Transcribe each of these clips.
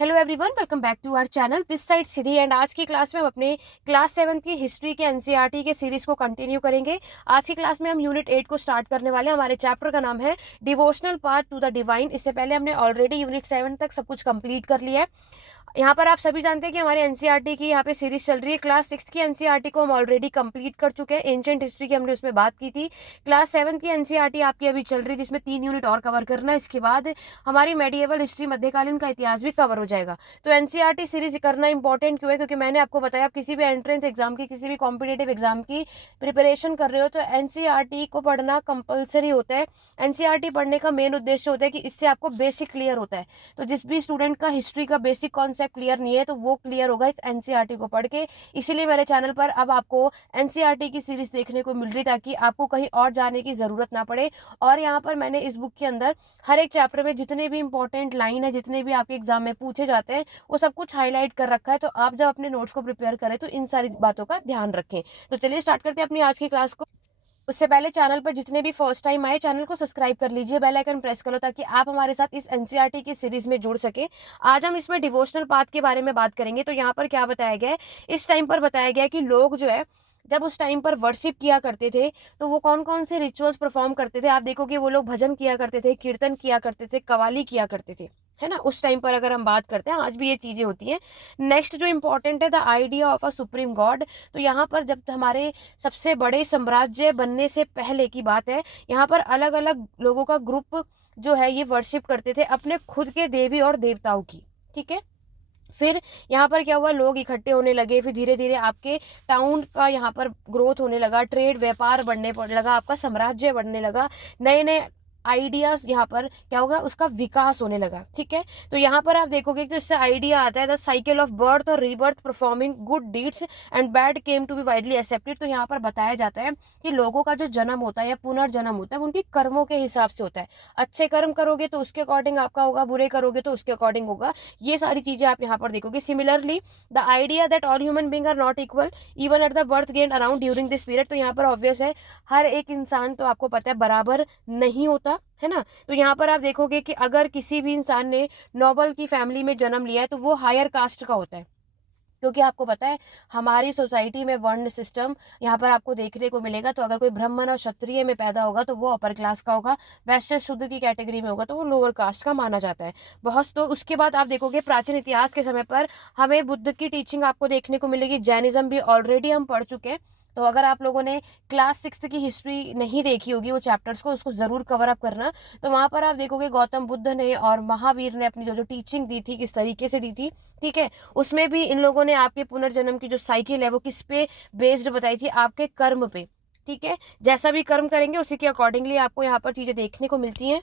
Hello everyone, welcome back to our channel. This side Siddhi and आज की class में हम अपने क्लास 7 की हिस्ट्री के एनसीईआरटी के सीरीज को कंटिन्यू करेंगे। आज की क्लास में हम यूनिट 8 को स्टार्ट करने वाले हैं। हमारे चैप्टर का नाम है devotional part two the divine. इससे पहले हमने ऑलरेडी यूनिट 7 तक सब कुछ कंप्लीट कर लिया है। यहाँ पर आप सभी जानते हैं कि हमारे एनसीईआरटी की यहाँ पे सीरीज चल रही है। क्लास 6 की एनसीईआरटी को हम ऑलरेडी कंप्लीट कर चुके हैं। एंशिएंट हिस्ट्री की हमने उसमें बात की थी। क्लास 7 की एनसीईआरटी आपकी अभी चल रही है, जिसमें 3 यूनिट और कवर करना है। इसके बाद हमारी मेडिएवल हिस्ट्री, मध्यकालीन का इतिहास भी कवर हो जाएगा। तो एनसीईआरटी सीरीज करना इंपॉर्टेंट क्यों है? क्योंकि मैंने आपको बताया, आप किसी भी एंट्रेंस एग्जाम की, किसी भी कॉम्पिटेटिव एग्जाम की प्रिपरेशन कर रहे हो तो एनसीईआरटी को पढ़ना कंपलसरी होता है। एनसीईआरटी पढ़ने का मेन उद्देश्य होता है कि इससे आपको बेसिक क्लियर होता है। तो जिस भी स्टूडेंट का हिस्ट्री का बेसिक कॉन्सेप्ट क्लियर नहीं है तो वो क्लियर होगा इस एनसीईआरटी को पढ़ के। इसीलिए मेरे चैनल पर अब आपको एनसीईआरटी की सीरीज देखने को मिल रही, ताकि आपको कहीं और जाने की जरूरत ना पड़े। और यहाँ पर मैंने इस बुक के अंदर हर एक चैप्टर में जितने भी इंपॉर्टेंट लाइन है, जितने भी आपके एग्जाम में पूछे जाते हैं, वो सब कुछ हाईलाइट कर रखा है। तो आप जब अपने नोट्स को प्रिपेयर करें तो इन सारी बातों का ध्यान रखें। तो चलिए स्टार्ट करते हैं अपनी आज की क्लास को। उससे पहले चैनल पर जितने भी फर्स्ट टाइम आए, चैनल को सब्सक्राइब कर लीजिए, बेल आइकन प्रेस करो, ताकि आप हमारे साथ इस एनसीईआरटी की सीरीज में जुड़ सके। आज हम इसमें डिवोशनल पाथ के बारे में बात करेंगे। तो यहाँ पर क्या बताया गया है? इस टाइम पर बताया गया है कि लोग जो है, जब उस टाइम पर वर्शिप किया करते थे तो वो कौन कौन से रिचुअल्स परफॉर्म करते थे। आप देखोगे वो लोग भजन किया करते थे, कीर्तन किया करते थे, कवाली किया करते थे, है ना। उस टाइम पर अगर हम बात करते हैं, आज भी ये चीजें होती हैं। नेक्स्ट जो इंपॉर्टेंट है, the idea of a supreme God. तो यहाँ पर जब हमारे सबसे बड़े साम्राज्य बनने से पहले की बात है, यहाँ पर अलग अलग लोगों का ग्रुप जो है ये वर्शिप करते थे अपने खुद के देवी और देवताओं की। ठीक है। फिर यहाँ पर क्या हुआ, लोग इकट्ठे होने लगे, फिर धीरे धीरे आपके टाउन का यहाँ पर ग्रोथ होने लगा, ट्रेड व्यापार बढ़ने लगा, आपका साम्राज्य बढ़ने लगा, नए नए आइडियाज यहाँ पर क्या होगा, उसका विकास होने लगा। ठीक है। तो यहाँ पर आप देखोगे कि इससे आइडिया आता है, द साइकिल ऑफ बर्थ और rebirth, performing good deeds and bad came to be widely accepted. तो यहाँ पर बताया जाता है कि लोगों का जो जन्म होता है या पुनर्जन्म होता है, उनकी कर्मों के हिसाब से होता है। अच्छे कर्म करोगे तो उसके अकॉर्डिंग आपका होगा, बुरे करोगे तो उसके अकॉर्डिंग होगा। ये सारी चीजें आप यहाँ पर देखोगे। Similarly the idea that all human being are not equal even at the birth gain around during this period. तो यहाँ पर ऑब्वियस है, हर एक इंसान तो आपको पता है बराबर नहीं होता, है ना। तो यहाँ पर आप देखोगे कि अगर किसी भी इंसान ने नोबल की फैमिली में जन्म लिया है तो वो हायर कास्ट का होता है। क्योंकि आपको पता है हमारी सोसाइटी में वर्ण सिस्टम यहाँ पर आपको देखने को मिलेगा। तो अगर कोई ब्राह्मण और क्षत्रिय में पैदा होगा तो वो अपर क्लास का होगा, वैश्य शूद्र की कैटेगरी में होगा तो वो लोअर कास्ट का माना जाता है बहुत। तो उसके बाद आप देखोगे प्राचीन इतिहास के समय पर हमें बुद्ध की टीचिंग आपको देखने को मिलेगी। जैनिज्म भी ऑलरेडी हम पढ़ चुके हैं। तो अगर आप लोगों ने क्लास 6 की हिस्ट्री नहीं देखी होगी, वो चैप्टर्स को उसको जरूर कवर अप करना। तो वहां पर आप देखोगे गौतम बुद्ध ने और महावीर ने अपनी जो जो टीचिंग दी थी, किस तरीके से दी थी। ठीक है। उसमें भी इन लोगों ने आपके पुनर्जन्म की जो साइकिल है वो किस पे बेस्ड बताई थी, आपके कर्म पे। ठीक है। जैसा भी कर्म करेंगे उसी के अकॉर्डिंगली आपको यहाँ पर चीजें देखने को मिलती हैं।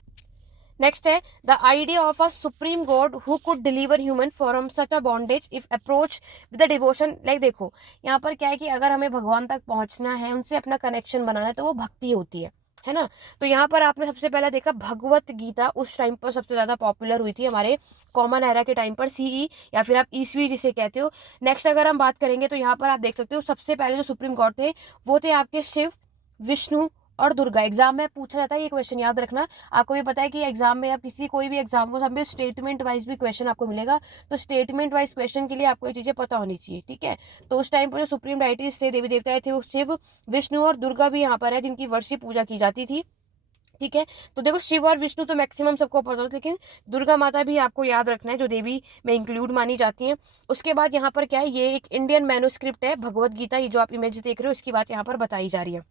नेक्स्ट है the idea of a supreme God who could deliver human from such a bondage if approach with the devotion. Like देखो यहाँ पर क्या है कि अगर हमें भगवान तक पहुंचना है, उनसे अपना कनेक्शन बनाना है, तो वो भक्ति होती है ना। तो यहाँ पर आपने सबसे पहला देखा भगवत गीता उस टाइम पर सबसे ज्यादा पॉपुलर हुई थी, हमारे कॉमन एरा के टाइम पर, सीई या फिर आप ईसवी जिसे कहते हो। नेक्स्ट अगर हम बात करेंगे तो यहाँ पर आप देख सकते हो सबसे पहले जो सुप्रीम गॉड थे वो थे आपके शिव, विष्णु और दुर्गा। एग्जाम में पूछा जाता है ये क्वेश्चन, याद रखना। आपको ये पता है कि एग्जाम में या किसी कोई भी एग्जाम हो, सब में स्टेटमेंट वाइज भी क्वेश्चन आपको मिलेगा। तो स्टेटमेंट वाइज क्वेश्चन के लिए आपको ये चीजें पता होनी चाहिए। ठीक है। तो उस टाइम पर जो सुप्रीम डाइटीज थे, देवी देवता थे, वो शिव, विष्णु और दुर्गा भी यहाँ पर है, जिनकी वर्षिप पूजा की जाती थी। ठीक है। तो देखो शिव और विष्णु तो मैक्सिमम सबको पता होता है, लेकिन दुर्गा माता भी आपको याद रखना है, जो देवी में इंक्लूड मानी जाती हैं। उसके बाद यहाँ पर क्या है, ये एक इंडियन मैन्युस्क्रिप्ट है भगवत गीता, ये जो आप इमेज देख रहे हो इसकी बात यहाँ पर बताई जा रही है।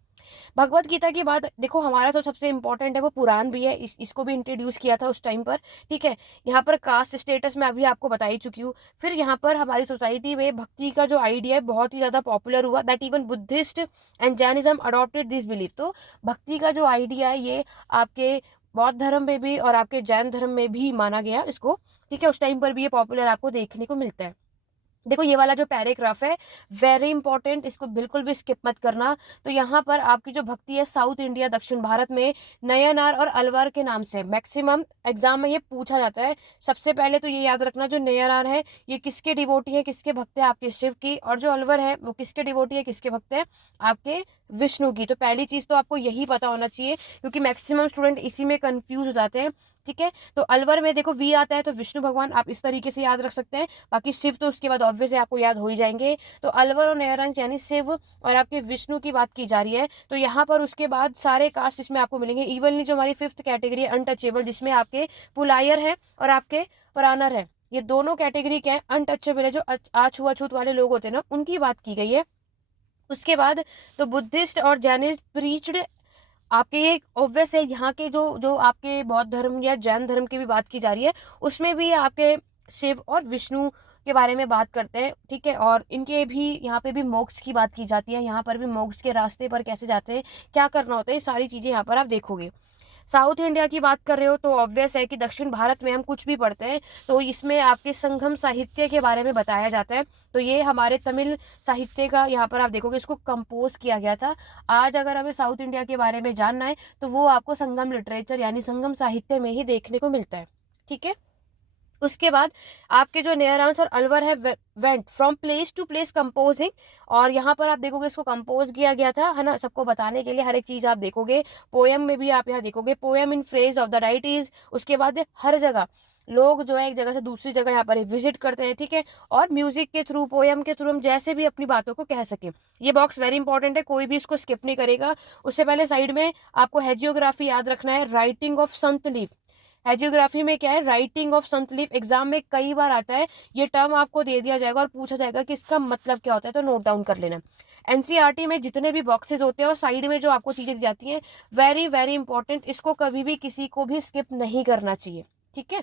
भगवत गीता की बात देखो, हमारा तो सबसे इंपॉर्टेंट है वो पुराण भी है, इसको भी इंट्रोड्यूस किया था उस टाइम पर। ठीक है। यहाँ पर कास्ट स्टेटस में अभी आपको बता ही चुकी हूँ। फिर यहाँ पर हमारी सोसाइटी में भक्ति का जो आइडिया है बहुत ही ज्यादा पॉपुलर हुआ, that even Buddhist and Jainism adopted this belief. तो भक्ति का जो आइडिया है ये आपके बौद्ध धर्म में भी और आपके जैन धर्म में भी माना गया इसको। ठीक है। उस टाइम पर भी ये पॉपुलर आपको देखने को मिलता है। देखो ये वाला जो पैराग्राफ है वेरी इंपॉर्टेंट, इसको बिल्कुल भी स्किप मत करना। तो यहाँ पर आपकी जो भक्ति है साउथ इंडिया, दक्षिण भारत में नयनार और अलवर के नाम से मैक्सिमम एग्जाम में ये पूछा जाता है। सबसे पहले तो ये याद रखना, जो नयनार है ये किसके डिवोटी है, किसके भक्त है, आपके शिव की। और जो अलवर है वो किसके डिवोटी है, किसके भक्त है, आपके विष्णु की। तो पहली चीज तो आपको यही पता होना चाहिए, क्योंकि मैक्सिमम स्टूडेंट इसी में कंफ्यूज हो जाते हैं ठीक है। तो अलवर में देखो वी आता है तो विष्णु भगवान, आप इस तरीके से याद रख सकते हैं। बाकी शिव तो उसके बाद ऑब्वियस है आपको याद हो ही जाएंगे। तो अलवर और नैयरंश यानी शिव और आपके विष्णु की बात की जा रही है। तो यहाँ पर उसके बाद सारे कास्ट इसमें आपको मिलेंगे। इवनली जो हमारी 5th कैटेगरी है अनटचेबल, जिसमें आपके पुलायर है और आपके परानर है, ये दोनों कैटेगरी क्या है, अनटचेबल है, जो अछूत वाले लोग होते हैं ना, उनकी बात की गई है। उसके बाद तो बुद्धिस्ट और जैनिस्ट प्रीच्ड, आपके ये ऑब्वियस है, यहाँ के जो जो आपके बौद्ध धर्म या जैन धर्म की भी बात की जा रही है, उसमें भी आपके शिव और विष्णु के बारे में बात करते हैं, ठीक है। और इनके भी यहाँ पे भी मोक्ष की बात की जाती है, यहाँ पर भी मोक्ष के रास्ते पर कैसे जाते हैं, क्या करना होता है, ये सारी चीजें यहाँ पर आप देखोगे। साउथ इंडिया की बात कर रहे हो तो ऑब्वियस है कि दक्षिण भारत में हम कुछ भी पढ़ते हैं तो इसमें आपके संगम साहित्य के बारे में बताया जाता है। तो ये हमारे तमिल साहित्य का यहाँ पर आप देखोगे, इसको कंपोज किया गया था। आज अगर हमें साउथ इंडिया के बारे में जानना है तो वो आपको संगम लिटरेचर यानी संगम साहित्य में ही देखने को मिलता है, ठीक है। उसके बाद आपके जो नेयरांस और अलवर है went from place to place composing, और यहाँ पर आप देखोगे इसको कंपोज किया गया था, है ना, सबको बताने के लिए हर एक चीज आप देखोगे। पोएम में भी आप यहाँ देखोगे poem in phrase of the righties. उसके बाद हर जगह लोग जो है एक जगह से दूसरी जगह यहाँ पर विजिट करते हैं, ठीक है। और म्यूजिक के थ्रू, पोएम के थ्रू हम जैसे भी अपनी बातों को कह सके। ये बॉक्स वेरी इंपॉर्टेंट है, कोई भी इसको स्किप नहीं करेगा। उससे पहले साइड में आपको हेजियोग्राफी याद रखना है, राइटिंग ऑफ संत लीफ। हेजियोग्राफी में क्या है, writing of Sant leaf, exam में कई बार आता है, ये टर्म आपको दे दिया जाएगा और पूछा जाएगा कि इसका मतलब क्या होता है, तो नोट डाउन कर लेना। एनसीईआरटी में जितने भी बॉक्सेस होते हैं और साइड में जो आपको चीजें दी जाती हैं, वेरी वेरी इंपॉर्टेंट, इसको कभी भी किसी को भी स्किप नहीं करना चाहिए, ठीक है।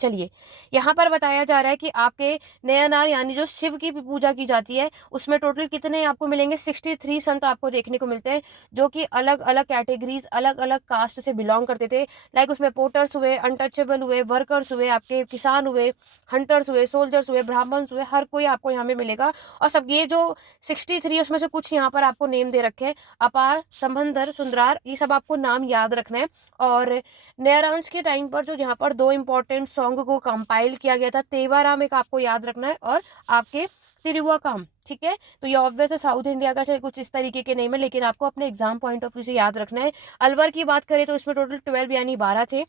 चलिए, यहाँ पर बताया जा रहा है कि आपके नयनार यानी जो शिव की पूजा की जाती है, उसमें टोटल कितने आपको मिलेंगे, 63 संत आपको देखने को मिलते हैं, जो कि अलग अलग कैटेगरीज, अलग अलग कास्ट से बिलोंग करते थे। लाइक उसमें पोर्टर्स हुए, अनटचेबल हुए, वर्कर्स हुए, आपके किसान हुए, हंटर्स हुए, सोल्जर्स हुए, ब्राह्मण्स हुए, हर कोई आपको यहाँ में मिलेगा। और सब ये जो 63 उसमें से कुछ यहाँ पर आपको नेम दे रखे हैं, अपार, संबंधर, सुंदरार, ये सब आपको नाम याद रखना है। और नेयरांस के टाइम पर जो यहाँ पर 2 इंपॉर्टेंट सॉन्ग को कंपाइल किया गया था, तेवाराम एक आपको याद रखना है, और आपके तिरुवाकाम, ठीक है। तो ये ऑब्वियस है साउथ इंडिया का कुछ इस तरीके के नेम है, लेकिन आपको अपने एग्जाम पॉइंट ऑफ व्यू से याद रखना है। अलवर की बात करें तो इसमें टोटल 12 यानी 12 थे।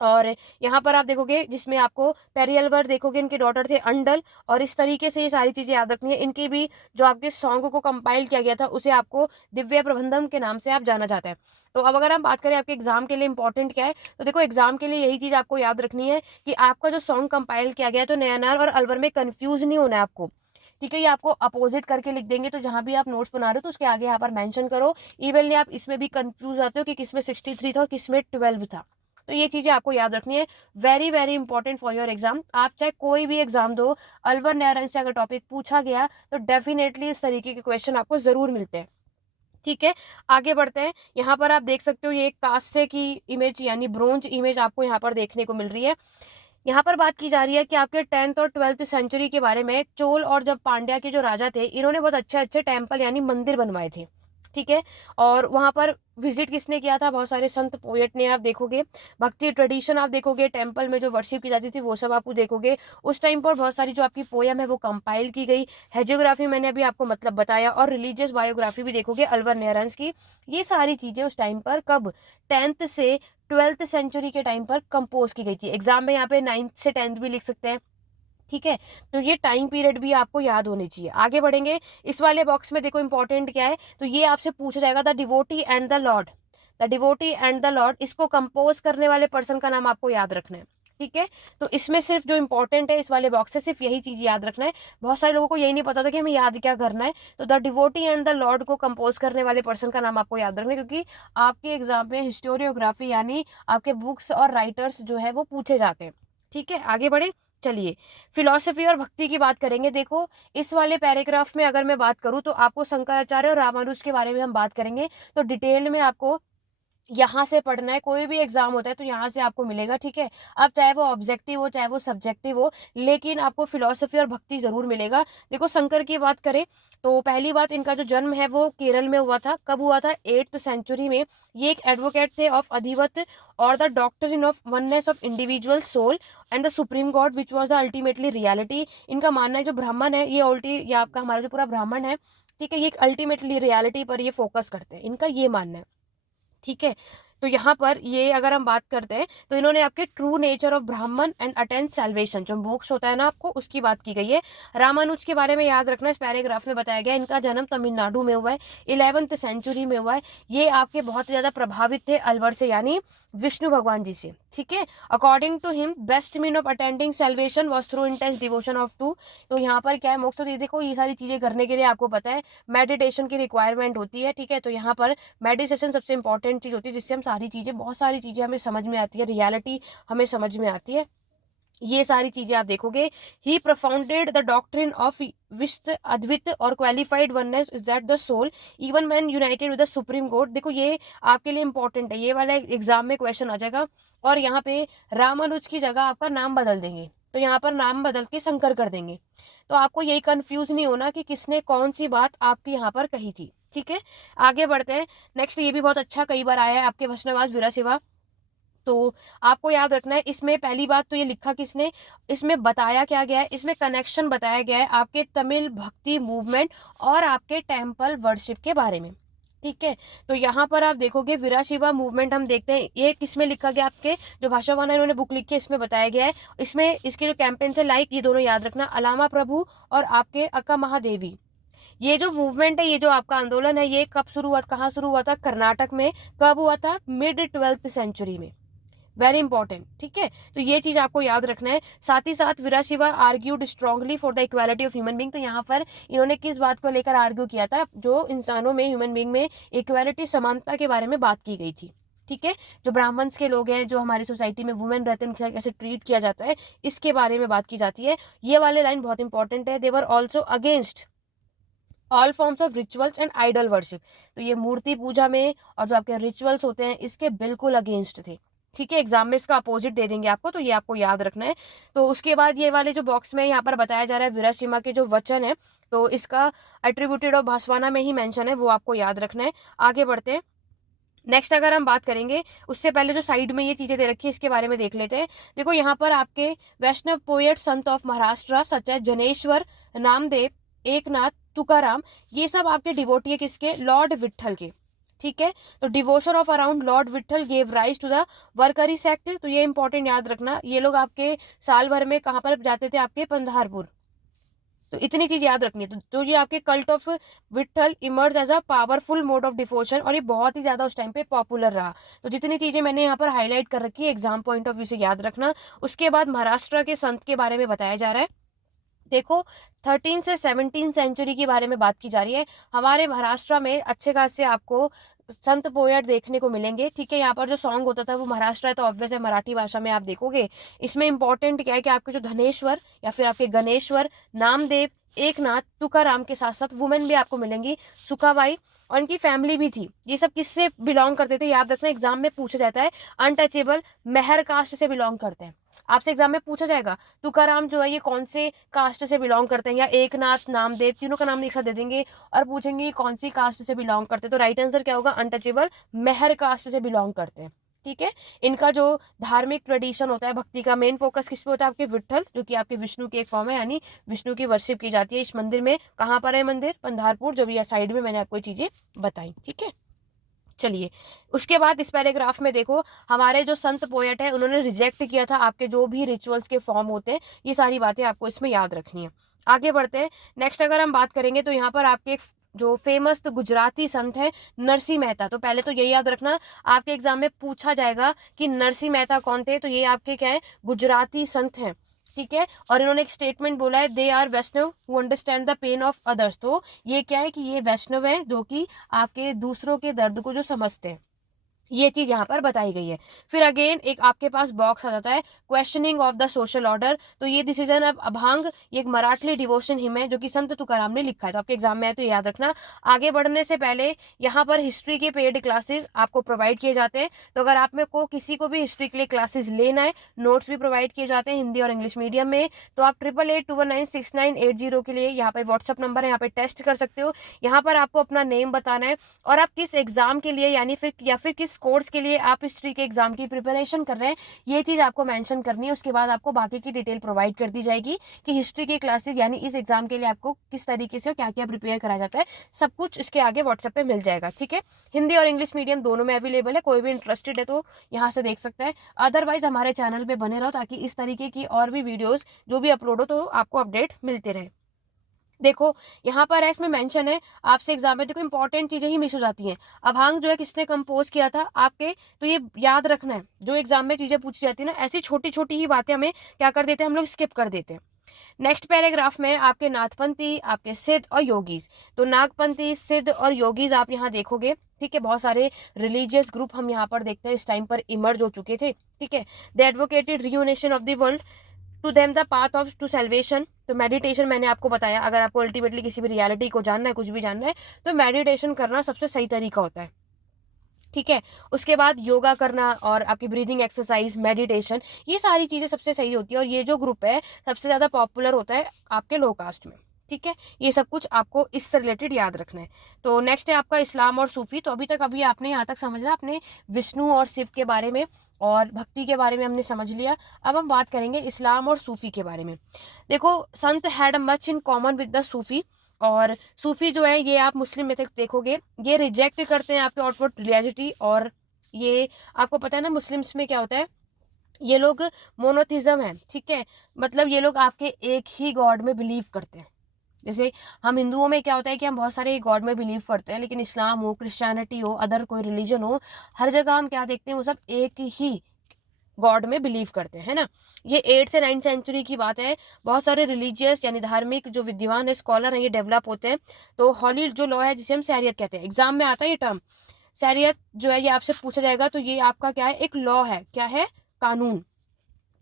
और यहाँ पर आप देखोगे जिसमें आपको पेरियलवर देखोगे, इनके डॉटर थे अंडल, और इस तरीके से ये सारी चीजें याद रखनी है। इनकी भी जो आपके सॉन्ग को कंपाइल किया गया था उसे आपको दिव्य प्रबंधम के नाम से आप जाना जाता है। तो अब अगर हम बात करें आपके एग्जाम के लिए इंपॉर्टेंट क्या है, तो देखो एग्जाम के लिए यही चीज आपको याद रखनी है कि आपका जो सॉन्ग कंपाइल किया गया है, तो नयनार और अलवर में कंफ्यूज नहीं होना है आपको, ठीक है। ये आपको अपोजिट करके लिख देंगे, तो जहां भी आप नोट्स बना रहे हो तो उसके आगे यहाँ पर मेंशन करो। इवनली आप इसमें भी कंफ्यूज आते हो कि किसमें 63 था और किसमें 12 था। तो ये चीजें आपको याद रखनी है, very very important for your exam. आप चाहे कोई भी एग्जाम दो, अलवर नैरंग से अगर टॉपिक पूछा गया तो डेफिनेटली इस तरीके के क्वेश्चन आपको जरूर मिलते हैं, ठीक है। आगे बढ़ते हैं। यहाँ पर आप देख सकते हो ये एक कांस्य की इमेज यानी ब्रोंज इमेज आपको यहाँ पर देखने को मिल रही है। यहाँ पर बात की जा रही है कि आपके 10th और 12th सेंचुरी के बारे में, चोल और जब पांड्या के जो राजा थे, इन्होंने बहुत अच्छे अच्छे टेम्पल यानी मंदिर बनवाए थे, ठीक है। और वहां पर विजिट किसने किया था, बहुत सारे संत पोएट ने, आप देखोगे भक्ति ट्रेडिशन आप देखोगे, टेम्पल में जो वर्शिप की जाती थी वो सब आपको देखोगे। उस टाइम पर बहुत सारी जो आपकी पोयम है वो कंपाइल की गई। हेजियोग्राफी मैंने अभी आपको मतलब बताया, और रिलीजियस बायोग्राफी भी देखोगे अलवर नैरंस की। ये सारी चीजें उस टाइम पर कब, 10th से 12th सेंचुरी के टाइम पर कंपोज की गई थी। एग्जाम में यहाँ पे 9th से 10th भी लिख सकते हैं, ठीक है। तो ये टाइम पीरियड भी आपको याद होनी चाहिए। आगे बढ़ेंगे, इस वाले बॉक्स में देखो इंपॉर्टेंट क्या है, तो ये आपसे पूछा जाएगा the devotee and the Lord. The devotee and the Lord, इसको कंपोज करने वाले पर्सन का नाम आपको याद रखना है, ठीक है। तो इसमें सिर्फ जो इंपॉर्टेंट है इस वाले बॉक्स से सिर्फ यही चीज याद रखना है। बहुत सारे लोगों को यही नहीं पता था कि हमें याद क्या करना है। तो the devotee and the Lord को कंपोज करने वाले पर्सन का नाम आपको याद रखना है, क्योंकि आपके एग्जाम में हिस्टोरियोग्राफी यानी आपके बुक्स और राइटर्स जो है वो पूछे जाते हैं, ठीक है। आगे बढ़े, चलिए फिलॉसफी और भक्ति की बात करेंगे। देखो इस वाले पैराग्राफ में अगर मैं बात करूं तो आपको शंकराचार्य और रामानुज के बारे में हम बात करेंगे, तो डिटेल में आपको यहाँ से पढ़ना है। कोई भी एग्जाम होता है तो यहाँ से आपको मिलेगा, ठीक है। अब चाहे वो ऑब्जेक्टिव हो चाहे वो सब्जेक्टिव हो, लेकिन आपको फिलॉसफी और भक्ति जरूर मिलेगा। देखो शंकर की बात करें तो पहली बात, इनका जो जन्म है वो केरल में हुआ था। कब हुआ था, 8th सेंचुरी में। ये एक एडवोकेट थे ऑफ अधिवत और the doctrine of oneness of individual soul and the supreme God which was the ultimately reality. इनका मानना है जो ब्राह्मण है, ये आपका हमारा जो पूरा ब्राह्मण है, ठीक है, ये अल्टीमेटली रियलिटी पर ये फोकस करते हैं, इनका ये मानना है, ठीक है। तो यहाँ पर ये अगर हम बात करते हैं तो इन्होंने आपके ट्रू नेचर ऑफ ब्राह्मण एंड अटेंड सैल्वेशन, जो मोक्ष होता है ना आपको, उसकी बात की गई है। रामानुज के बारे में याद रखना, इस पैराग्राफ में बताया गया इनका जन्म तमिलनाडु में हुआ है, 11th सेंचुरी में हुआ है। ये आपके बहुत ज़्यादा प्रभावित थे अलवर से, यानी विष्णु भगवान जी से, ठीक है। According to him best mean of attending salvation was through intense devotion of to. तो यहाँ पर क्या है, मोक्ष तो देखो ये सारी चीज़ें करने के लिए आपको पता है मेडिटेशन की रिक्वायरमेंट होती है, ठीक है। तो यहाँ पर मेडिटेशन सबसे इंपॉर्टेंट चीज़ होती है, जिससे हम सारी चीज़ें, बहुत सारी चीज़ें हमें समझ में आती है, रियलिटी हमें समझ में आती है। ये सारी चीजें आप देखोगे। He propounded the doctrine of Vishishtadvaita और qualified oneness is that the soul even man united with the supreme God. देखो ये आपके लिए इंपॉर्टेंट है, ये वाला एग्जाम में क्वेश्चन आ जाएगा। और यहाँ पे रामानुज की जगह आपका नाम बदल देंगे, तो यहाँ पर नाम बदल के शंकर कर देंगे। तो आपको यही कंफ्यूज नहीं होना कि किसने कौन सी बात आपकी यहाँ पर कही थी, ठीक है। आगे बढ़ते हैं। नेक्स्ट, ये भी बहुत अच्छा कई बार आया है आपके वैष्णवास वीराशिवा। तो आपको याद रखना है, इसमें पहली बात तो ये लिखा किसने, इसमें बताया क्या गया है, इसमें कनेक्शन बताया गया है आपके तमिल भक्ति मूवमेंट और आपके टेम्पल वर्शिप के बारे में, ठीक है। तो यहाँ पर आप देखोगे वीराशिवा मूवमेंट हम देखते हैं, ये किसमें लिखा गया, आपके जो भाषावान है इन्होंने बुक लिखी है, इसमें बताया गया है। इसमें इसके जो कैंपेन थे, लाइक ये दोनों याद रखना, अलामा प्रभु और आपके अक्का महादेवी। ये जो मूवमेंट है, ये जो आपका आंदोलन है, ये कब शुरू हुआ, कहाँ शुरू हुआ था, कर्नाटक में। कब हुआ था, मिड 12th सेंचुरी में। वेरी इंपॉर्टेंट, ठीक है। तो ये चीज आपको याद रखना है। साथ ही साथ Veerashaiva argued strongly for the equality of human being. तो यहाँ पर इन्होंने किस बात को लेकर आर्ग्यू किया था, जो इंसानों में, ह्यूमन बीइंग में इक्वालिटी, समानता के बारे में बात की गई थी, ठीक है। जो ब्राह्मण्स के लोग हैं, जो हमारी सोसाइटी में वुमेन रहते हैं, उनके साथ कैसे ट्रीट किया जाता है, इसके बारे में बात की जाती है। ये वाले लाइन बहुत इंपॉर्टेंट है। They were also against all forms of rituals and idol worship. तो ये मूर्ति पूजा में और जो आपके रिचुअल्स होते हैं, इसके बिल्कुल अगेंस्ट थे, ठीक है। एग्जाम में इसका अपोजिट दे देंगे आपको, तो ये आपको याद रखना है। तो उसके बाद ये वाले जो बॉक्स में यहाँ पर बताया जा रहा है वीराशिमा के जो वचन है, तो इसका एट्रीब्यूटेड ऑफ भासवाना में ही मेंशन है, वो आपको याद रखना है। आगे बढ़ते हैं। नेक्स्ट अगर हम बात करेंगे, उससे पहले जो साइड में ये चीजें दे रखी है, इसके बारे में देख लेते हैं। देखो यहाँ पर आपके वैष्णव पोएट संत ऑफ महाराष्ट्र सच है जनेश्वर, नामदेव, एकनाथ, तुकाराम, ये सब आपके डिवोटी है किसके, लॉर्ड विठल के, ठीक है। तो devotion of around lord Vitthal gave rise to the Warkari sect. तो ये इंपॉर्टेंट याद रखना, ये लोग आपके साल भर में कहाँ पर जाते थे, आपके पंधारपुर। तो इतनी चीज याद रखनी है। तो ये आपके cult of Vitthal emerge as a powerful mode of devotion, और ये बहुत ही ज्यादा उस टाइम पे पॉपुलर रहा। तो जितनी चीजें मैंने यहाँ पर हाईलाइट कर रखी है, एग्जाम पॉइंट ऑफ व्यू से याद रखना। उसके बाद महाराष्ट्र के संत के बारे में बताया जा रहा है। देखो 13 से 17 सेंचुरी के बारे में बात की जा रही है। हमारे महाराष्ट्र में अच्छे खासे आपको संत पोएट देखने को मिलेंगे, ठीक है। यहाँ पर जो सॉन्ग होता था वो महाराष्ट्र है, तो ऑब्वियस है मराठी भाषा में आप देखोगे। इसमें इंपॉर्टेंट क्या है कि आपके जो धनेश्वर या फिर आपके गणेश्वर, नामदेव, एकनाथ, तुकाराम के साथ साथ वुमेन भी आपको मिलेंगी, सुखाबाई, और इनकी फैमिली भी थी। ये सब किससे बिलोंग करते थे, याद रखना, एग्जाम में पूछा जाता है। अनटचेबल, मेहर कास्ट से बिलोंग करते हैं, आपसे एग्जाम में पूछा जाएगा। तुकाराम जो है ये कौन से कास्ट से बिलोंग करते हैं, या एकनाथ, नामदेव, तीनों का नाम एक साथ दे देंगे और पूछेंगे कौन सी कास्ट से बिलोंग करते हैं। तो राइट आंसर क्या होगा, अनटचेबल, मेहर कास्ट से बिलोंग करते हैं, ठीक है। इनका जो धार्मिक ट्रेडिशन होता है, भक्ति का मेन फोकस किस पे होता है, आपके विठल, जो कि आपके विष्णु की एक फॉर्म है, यानी विष्णु की वर्शिप की जाती है इस मंदिर में। कहाँ पर है मंदिर, पंधारपुर, जो भी साइड में मैंने आपको चीजें बताई, ठीक है। चलिए, उसके बाद इस पैराग्राफ में देखो, हमारे जो संत पोएट है उन्होंने रिजेक्ट किया था आपके जो भी रिचुअल्स के फॉर्म होते हैं। ये सारी बातें आपको इसमें याद रखनी है। आगे बढ़ते हैं। नेक्स्ट अगर हम बात करेंगे तो यहाँ पर आपके जो फेमस गुजराती संत है नरसिंह मेहता। तो पहले तो ये याद रखना, आपके एग्जाम में पूछा जाएगा कि नरसिंह मेहता कौन थे। तो ये आपके क्या है, गुजराती संत हैं, ठीक है। और इन्होंने एक स्टेटमेंट बोला है, they are Vaishnav who understand the pain of others. तो ये क्या है कि ये वैष्णव है जो कि आपके दूसरों के दर्द को जो समझते हैं, ये चीज यहाँ पर बताई गई है। फिर अगेन एक आपके पास बॉक्स आ जाता है, questioning of the social order. तो ये डिसीजन अब अभांग, ये एक मराठी डिवोशन हिम है जो कि संत तुकाराम ने लिखा है। तो आपके एग्जाम में है, तो याद रखना। आगे बढ़ने से पहले यहाँ पर हिस्ट्री के पेड क्लासेस आपको प्रोवाइड किए जाते हैं। तो अगर आप में को किसी को भी हिस्ट्री के लिए क्लासेस लेना है, नोट्स भी प्रोवाइड किए जाते हैं हिंदी और इंग्लिश मीडियम में। तो आप 8881969680 के लिए यहाँ पे व्हाट्सअप नंबर है, यहाँ पे टेस्ट कर सकते हो। यहाँ पर आपको अपना नेम बताना है और आप किस एग्जाम के लिए, यानी फिर या फिर किस जिस कोर्स के लिए आप हिस्ट्री के एग्जाम की प्रिपरेशन कर रहे हैं, ये चीज़ आपको मेंशन करनी है। उसके बाद आपको बाकी की डिटेल प्रोवाइड कर दी जाएगी कि हिस्ट्री की क्लासेस यानी इस एग्जाम के लिए आपको किस तरीके से और क्या क्या प्रिपेयर कराया जाता है, सब कुछ इसके आगे व्हाट्सएप पे मिल जाएगा। ठीक है, हिंदी और इंग्लिश मीडियम दोनों में अवेलेबल है, कोई भी इंटरेस्टेड है तो यहाँ से देख सकता है। अदरवाइज हमारे चैनल पे बने रहो ताकि इस तरीके की और भी वीडियोस जो भी अपलोड हो तो आपको अपडेट मिलते रहे। देखो यहाँ पर है, इसमें मेंशन है आपसे एग्जाम में, देखो इंपॉर्टेंट चीजें ही मिस हो जाती हैं। अभांग जो है किसने कंपोज किया था आपके, तो ये याद रखना है। जो एग्जाम में चीजें पूछी जाती है ना, ऐसी छोटी छोटी ही बातें हमें क्या कर देते हैं, हम लोग स्किप कर देते हैं। नेक्स्ट पैराग्राफ में आपके नाथपंथी, आपके सिद्ध और योगीज। तो नागपंथी, सिद्ध और योगीज आप यहाँ देखोगे। ठीक है, बहुत सारे रिलीजियस ग्रुप हम यहाँ पर देखते हैं इस टाइम पर इमर्ज हो चुके थे। ठीक है, the advocated renunciation of the world, to them the path of to salvation. तो मेडिटेशन मैंने आपको बताया, अगर आपको अल्टीमेटली किसी भी रियलिटी को जानना है, कुछ भी जानना है, तो मेडिटेशन करना सबसे सही तरीका होता है। ठीक है, उसके बाद योगा करना और आपकी ब्रीदिंग एक्सरसाइज, मेडिटेशन, ये सारी चीज़ें सबसे सही होती है। और ये जो ग्रुप है सबसे ज़्यादा पॉपुलर होता है आपके लो कास्ट में। ठीक है, ये सब कुछ आपको इससे रिलेटेड याद रखना है। तो नेक्स्ट है आपका इस्लाम और सूफी। तो अभी आपने यहाँ तक समझना, अपने विष्णु और शिव के बारे में और भक्ति के बारे में हमने समझ लिया। अब हम बात करेंगे इस्लाम और सूफी के बारे में। देखो, संत had much in common with the Sufi. और सूफी जो है ये आप मुस्लिम में देखोगे, ये रिजेक्ट करते हैं आपके आउटवर्ड रियलिटी। और ये आपको पता है ना, मुस्लिम्स में क्या होता है, ये लोग मोनोथिज्म है। ठीक है, मतलब ये लोग आपके एक ही गॉड में बिलीव करते हैं। जैसे हम हिंदुओं में क्या होता है कि हम बहुत सारे गॉड में बिलीव करते हैं, लेकिन इस्लाम हो, क्रिश्चियनिटी हो, अदर कोई रिलीजन हो, हर जगह हम क्या देखते हैं, वो सब एक ही गॉड में बिलीव करते हैं, है ना। ये 8th से 9th सेंचुरी की बात है। बहुत सारे रिलीजियस यानी धार्मिक जो विद्वान है, स्कॉलर हैं, ये डेवलप होते हैं। तो हॉली जो लॉ है, जिसे हम शरीयत कहते हैं, एग्जाम में आता है ये टर्म शरीयत जो है, ये आपसे पूछा जाएगा। तो ये आपका क्या है, एक लॉ है। क्या है, कानून,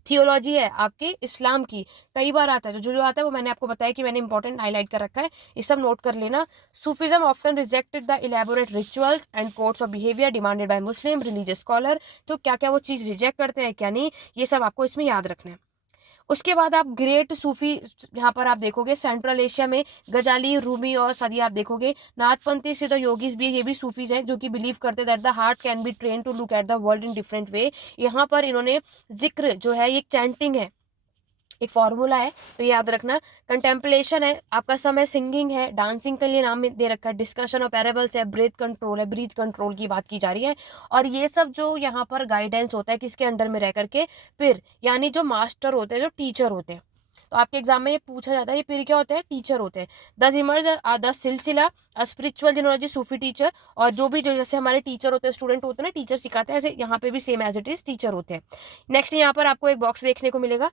थियोलॉजी है आपके इस्लाम की। कई बार आता है, तो जो आता है वो मैंने आपको बताया कि मैंने इंपॉर्टेंट हाईलाइट कर रखा है, ये सब नोट कर लेना। Sufism often rejected the elaborate rituals and codes of behaviour demanded by Muslim religious scholar. तो क्या क्या वो चीज़ रिजेक्ट करते हैं, क्या नहीं, ये सब आपको इसमें याद रखना है। उसके बाद आप ग्रेट सूफी यहाँ पर आप देखोगे, सेंट्रल एशिया में गजाली, रूमी और सदी आप देखोगे। नाथपंथी से तो योगीज भी, ये भी सूफीज हैं जो कि बिलीव करते that the heart can be train to look at the world in different way. यहाँ पर इन्होंने जिक्र जो है, ये चैंटिंग है, एक फॉर्मूला है, तो याद रखना। कंटेम्पलेशन है आपका, समय सिंगिंग है, डांसिंग के लिए नाम दे रखा है, डिस्कशन और पैराबल्स है, ब्रेथ कंट्रोल है, ब्रीथ कंट्रोल की बात की जा रही है। और ये सब जो यहाँ पर गाइडेंस होता है किसके अंडर में रह करके, फिर यानी जो मास्टर होते हैं, जो टीचर होते हैं। तो आपके एग्जाम में ये पूछा जाता है, ये फिर क्या होते हैं, टीचर होते हैं। दस इमर्ज द सिलसिला स्पिरिचुअल जेनोलॉजी सूफी टीचर। और जो भी जो जैसे हमारे टीचर होते हैं, स्टूडेंट होते हैं ना, टीचर सिखाते हैं, ऐसे यहाँ पे भी same as it is teacher होते हैं। नेक्स्ट यहाँ पर आपको एक बॉक्स देखने को मिलेगा,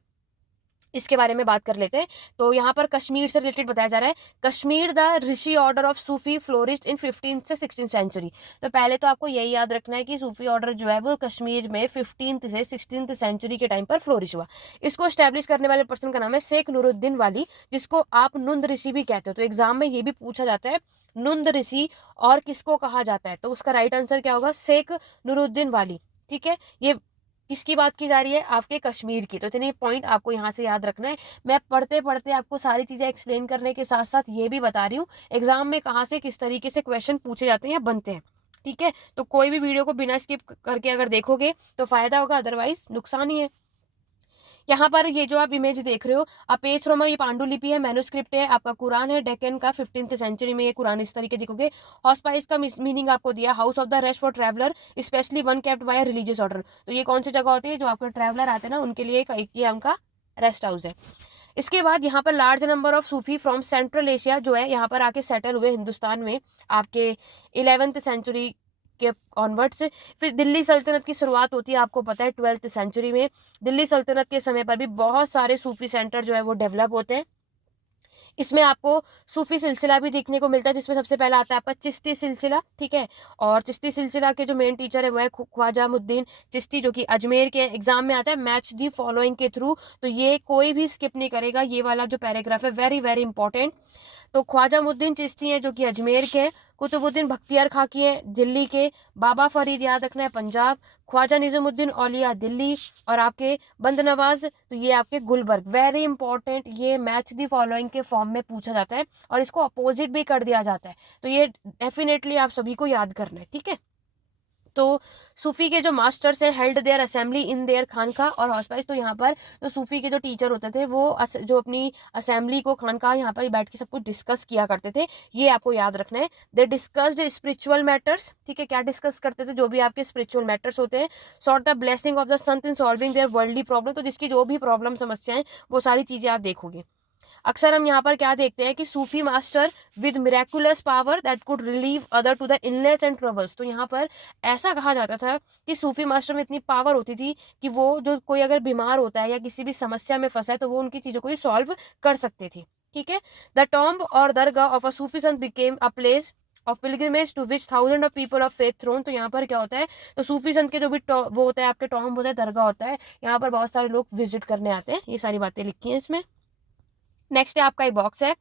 इसके बारे में बात कर लेते हैं। तो यहाँ पर कश्मीर से रिलेटेड बताया जा रहा है। Kashmir the Rishi order of Sufi florist in 15th से 16th सेंचुरी। तो पहले तो आपको यही याद रखना है कि सूफी ऑर्डर जो है वो कश्मीर में 15th से 16th सेंचुरी के टाइम पर फ्लोरिश हुआ। इसको स्टैब्लिश करने वाले पर्सन का नाम है शेख नूरुद्दीन वाली, जिसको आप नुंद ऋषि भी कहते हो। तो एग्जाम में ये भी पूछा जाता है, नुंद ऋषि और किसको कहा जाता है, तो उसका राइट आंसर क्या होगा, शेख नूरुद्दीन वाली। ठीक है, ये किसकी बात की जा रही है, आपके कश्मीर की। तो इतने पॉइंट आपको यहाँ से याद रखना है। मैं पढ़ते पढ़ते आपको सारी चीज़ें एक्सप्लेन करने के साथ साथ ये भी बता रही हूँ एग्जाम में कहाँ से किस तरीके से क्वेश्चन पूछे जाते हैं या बनते हैं। ठीक है, तो कोई भी वीडियो को बिना स्किप करके अगर देखोगे तो फायदा होगा, अदरवाइज नुकसान ही है। यहाँ पर ये जो आप इमेज देख रहे हो, अपेज फ्रॉम, ये पांडुलिपि है, मैन्युस्क्रिप्ट है, आपका कुरान है, डेक्कन का 15th सेंचुरी में ये कुरान इस तरीके देखोगे। हॉस्पाइस का मीनिंग आपको दिया, house of the rest for traveller specially one kept bye religious order. तो ये कौन सी जगह होती है, जो आपके ट्रैवलर आते हैं ना उनके लिए ये उनका रेस्ट हाउस है। इसके बाद यहाँ पर large number of Sufi from central Asia जो है यहाँ पर आके सेटल हुए हिंदुस्तान में आपके 11th सेंचुरी के ऑनवर्ड्स। फिर दिल्ली सल्तनत की शुरुआत होती है, आपको पता है 12th सेंचुरी में। दिल्ली सल्तनत के समय पर भी बहुत सारे सूफी सेंटर जो है वो डेवलप होते हैं। इसमें आपको सूफी सिलसिला भी देखने को मिलता है, जिसमें सबसे पहला आता है आपका चिश्ती सिलसिला। ठीक है, और चिश्ती सिलसिला के जो मेन टीचर है वो है ख्वाजा मुद्दीन चिश्ती, जो कि अजमेर के एग्जाम में आता है मैच दी फॉलोइंग के थ्रू। तो ये कोई भी स्किप नहीं करेगा, ये वाला जो पैराग्राफ है वेरी वेरी इंपॉर्टेंट। तो ख्वाजा मुद्दीन चिश्ती हैं जो कि अजमेर के हैं, कुतुबुद्दीन बख्तियार खाकी हैं दिल्ली के, बाबा फरीद याद रखना है पंजाब, ख्वाजा निजामुद्दीन औलिया दिल्ली, और आपके बंद नवाज तो ये आपके गुलबर्ग। वेरी इंपॉर्टेंट, ये मैच दी फॉलोइंग के फॉर्म में पूछा जाता है और इसको अपोजिट भी कर दिया जाता है, तो ये डेफिनेटली आप सभी को याद करना है। ठीक है, तो सूफ़ी के जो मास्टर्स हैं held their assembly in their khanqah और हॉस्पाइस। तो यहाँ पर जो सूफ़ी के जो टीचर होते थे वो जो अपनी असेंबली को खानका यहाँ पर बैठ के सब कुछ डिस्कस किया करते थे, ये आपको याद रखना है। दे डिस्कस्ड स्पिरिचुअल मैटर्स, ठीक है, क्या डिस्कस करते थे, जो भी आपके स्पिरिचुअल मैटर्स होते हैं। Sought the blessing of the sant in solving their worldly problem, तो जिसकी जो भी प्रॉब्लम समस्याएं वो सारी चीज़ें आप देखोगे। अक्सर हम यहाँ पर क्या देखते हैं कि Sufi master with miraculous power that could relieve other to the illness and troubles. तो यहाँ पर ऐसा कहा जाता था कि सूफी मास्टर में इतनी पावर होती थी कि वो जो कोई अगर बीमार होता है या किसी भी समस्या में फंसा है तो वो उनकी चीज़ों को ही सॉल्व कर सकते थे, ठीक है। द टॉम्ब और दरगाह ऑफ अ सूफी संत became a place of pilgrimage to which thousand of people of faith throng. तो यहाँ पर क्या होता है, तो सूफी संत के जो भी वो होता है, आपके टॉम्ब होता है, दरगाह होता है, यहाँ पर बहुत सारे लोग विजिट करने आते हैं। ये सारी बातें लिखी हैं इसमें। नेक्स्ट है आपका एक बॉक्स है,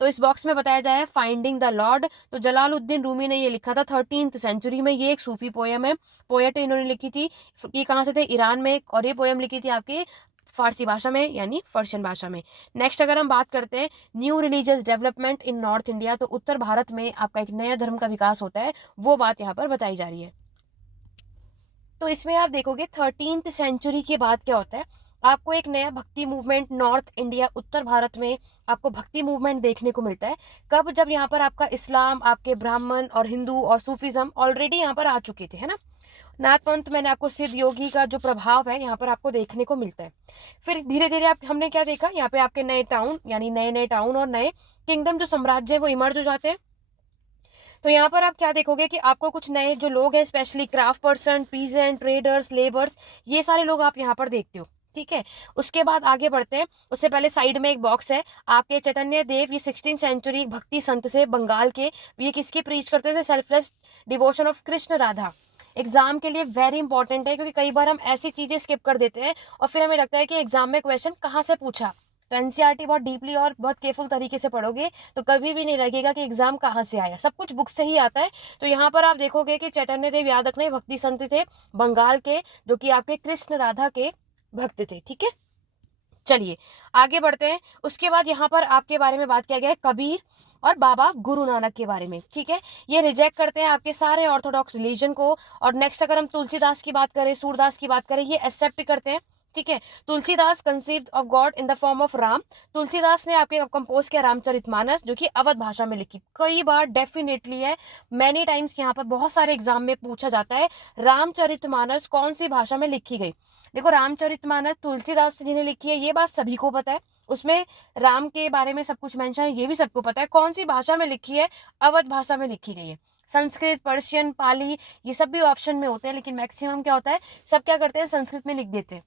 तो इस बॉक्स में बताया जाए फाइंडिंग द लॉर्ड। तो जलालुद्दीन रूमी ने ये लिखा था 13th सेंचुरी में। ये एक सूफी पोयम है, पोएट इन्होंने लिखी थी। ये कहाँ से थे, ईरान में, और ये पोयम लिखी थी आपके फारसी भाषा में यानी पर्शियन भाषा में। नेक्स्ट अगर हम बात करते हैं new religious development in north India, तो उत्तर भारत में आपका एक नया धर्म का विकास होता है, वो बात यहाँ पर बताई जा रही है। तो इसमें आप देखोगे 13th सेंचुरी के बाद क्या होता है, आपको एक नया भक्ति मूवमेंट नॉर्थ इंडिया उत्तर भारत में आपको भक्ति मूवमेंट देखने को मिलता है। कब, जब यहाँ पर आपका इस्लाम, आपके ब्राह्मण और हिंदू और सूफिज्म ऑलरेडी यहाँ पर आ चुके थे, है ना। नाथ पंथ मैंने आपको सिद्ध योगी का जो प्रभाव है यहाँ पर आपको देखने को मिलता है। फिर धीरे धीरे आप हमने क्या देखा, यहाँ पे आपके नए टाउन यानी नए नए टाउन और नए किंगडम जो साम्राज्य है वो इमर्ज हो जाते हैं। तो यहाँ पर आप क्या देखोगे कि आपको कुछ नए जो लोग हैं, specially craft person, peasant, traders, labours, ये सारे लोग आप यहाँ पर देखते हो, ठीक है। उसके बाद आगे बढ़ते हैं, उससे पहले साइड में एक बॉक्स है आपके चैतन्य देव, ये 16th सेंचुरी भक्ति संत से बंगाल के। ये किसकी प्रीच करते थे, selfless devotion of Krishna Radha. Exam के लिए वेरी इंपॉर्टेंट है, क्योंकि कई बार हम ऐसी चीजें स्किप कर देते हैं और फिर हमें लगता है कि एग्जाम में क्वेश्चन कहाँ से पूछा। तो एनसीईआरटी बहुत डीपली और बहुत केयरफुल तरीके से पढ़ोगे तो कभी भी नहीं लगेगा कि एग्जाम कहाँ से आया, सब कुछ बुक से ही आता है। तो यहाँ पर आप देखोगे कि चैतन्य देव, याद रखना, भक्ति संत थे बंगाल के, जो कि आपके कृष्ण राधा के भक्त थे, ठीक है। चलिए आगे बढ़ते हैं। उसके बाद यहाँ पर आपके बारे में बात किया गया है कबीर और बाबा गुरु नानक के बारे में, ठीक है। ये रिजेक्ट करते हैं आपके सारे ऑर्थोडॉक्स रिलीजन को। और नेक्स्ट अगर हम तुलसीदास की बात करें, सूरदास की बात करें, ये एक्सेप्ट करते हैं, ठीक है। Tulsidas conceived of God in the form of Ram. Tulsidas ने आपके कंपोज किया रामचरितमानस, जो कि अवध भाषा में लिखी। कई बार डेफिनेटली है, मैनी टाइम्स यहाँ पर बहुत सारे एग्जाम में पूछा जाता है रामचरितमानस कौन सी भाषा में लिखी गई। देखो रामचरितमानस तुलसीदास जी ने लिखी है, ये बात सभी को पता है। उसमें राम के बारे में सब कुछ मेंशन है, ये भी सबको पता है। कौन सी भाषा में लिखी है, अवध भाषा में लिखी गई है। संस्कृत, पर्शियन, पाली, ये सब भी ऑप्शन में होते हैं, लेकिन मैक्सिमम क्या होता है, सब क्या करते हैं, संस्कृत में लिख देते हैं,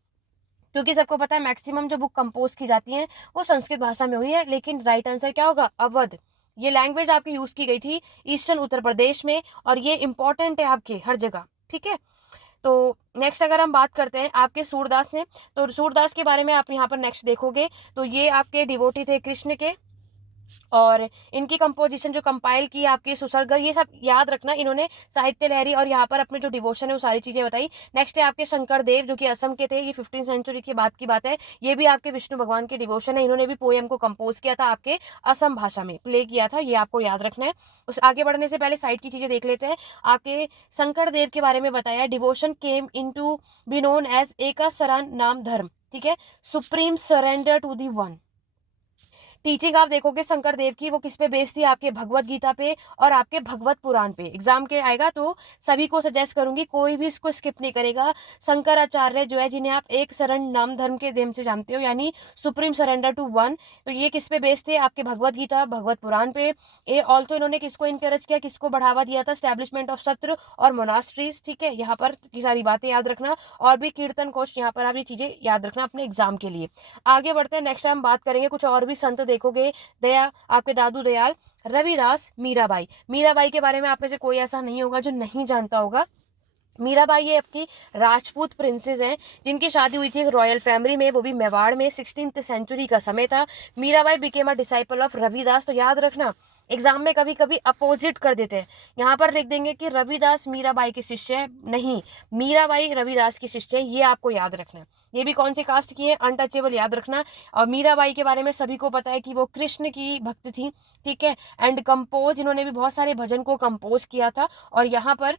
क्योंकि सबको पता है मैक्सिमम जो बुक कंपोज की जाती है वो संस्कृत भाषा में हुई है। लेकिन राइट आंसर क्या होगा, अवध। ये लैंग्वेज आपकी यूज की गई थी ईस्टर्न उत्तर प्रदेश में, और ये इंपॉर्टेंट है आपके हर जगह, ठीक है। तो नेक्स्ट अगर हम बात करते हैं आपके सूरदास ने, तो सूरदास के बारे में आप यहाँ पर नेक्स्ट देखोगे तो ये आपके डिवोटी थे कृष्ण के, और इनकी कंपोजिशन जो कंपाइल की आपके सुसरगर, ये सब याद रखना, इन्होंने साहित्य लहरी और यहाँ पर अपने जो डिवोशन है वो सारी चीजें बताई। नेक्स्ट है आपके शंकर देव, जो कि असम के थे, ये 15th सेंचुरी की बात की बात है। ये भी आपके विष्णु भगवान के डिवोशन है, इन्होंने भी पोएम को कंपोज किया था, आपके असम भाषा में प्ले किया था, ये आपको याद रखना है। उस आगे बढ़ने से पहले साइड की चीजें देख लेते हैं। आपके शंकर देव के बारे में बताया, devotion came in to be known as Ekasarana Naam Dharma, ठीक है, supreme surrender to the one. Teaching आप देखोगे शंकर देव की, वो किस पे बेस्ड थी, आपके भगवत गीता पे और आपके भगवत पुराण पे। एग्जाम के आएगा तो सभी को सजेस्ट करूंगी, कोई भी इसको स्किप नहीं करेगा। शंकराचार्य जो है, जिन्हें आप एक शरण नाम धर्म के नेम से जानते हो, यानी सुप्रीम सरेंडर टू वन, तो ये किस पे बेस्ड थे, आपके भगवत गीता, भगवत पुराण पे। ये ऑल्सो इन्होंने किसको इनकरेज किया, किसको बढ़ावा दिया था, स्टैब्लिशमेंट ऑफ सत्र और मोनास्ट्रीज, ठीक है। यहाँ पर की सारी बातें याद रखना, और भी कीर्तन कोश, यहाँ पर आप ये चीजें याद रखना अपने एग्जाम के लिए। आगे बढ़ते हैं, नेक्स्ट हम बात करेंगे कुछ और भी संत देखोगे, दया आपके दादू दयाल, रविदास, मीराबाई। मीराबाई के बारे में आप में से कोई ऐसा नहीं होगा जो नहीं जानता होगा। मीराबाई ये आपकी राजपूत प्रिंसेस हैं, जिनकी शादी हुई थी एक रॉयल फैमिली में, वो भी मेवाड़ में। 16th सेंचुरी का समय था। Mirabai became a disciple of Ravidas. तो याद रखना, एग्जाम में कभी कभी अपोजिट कर देते हैं, यहाँ पर लिख देंगे कि रविदास मीराबाई के शिष्य है, नहीं, मीराबाई रविदास के शिष्य है, ये आपको याद रखना। ये भी कौन सी कास्ट की है, अनटचेबल, याद रखना। और मीराबाई के बारे में सभी को पता है कि वो कृष्ण की भक्त थी, ठीक है। एंड कंपोज, इन्होंने भी बहुत सारे भजन को कंपोज किया था। और यहाँ पर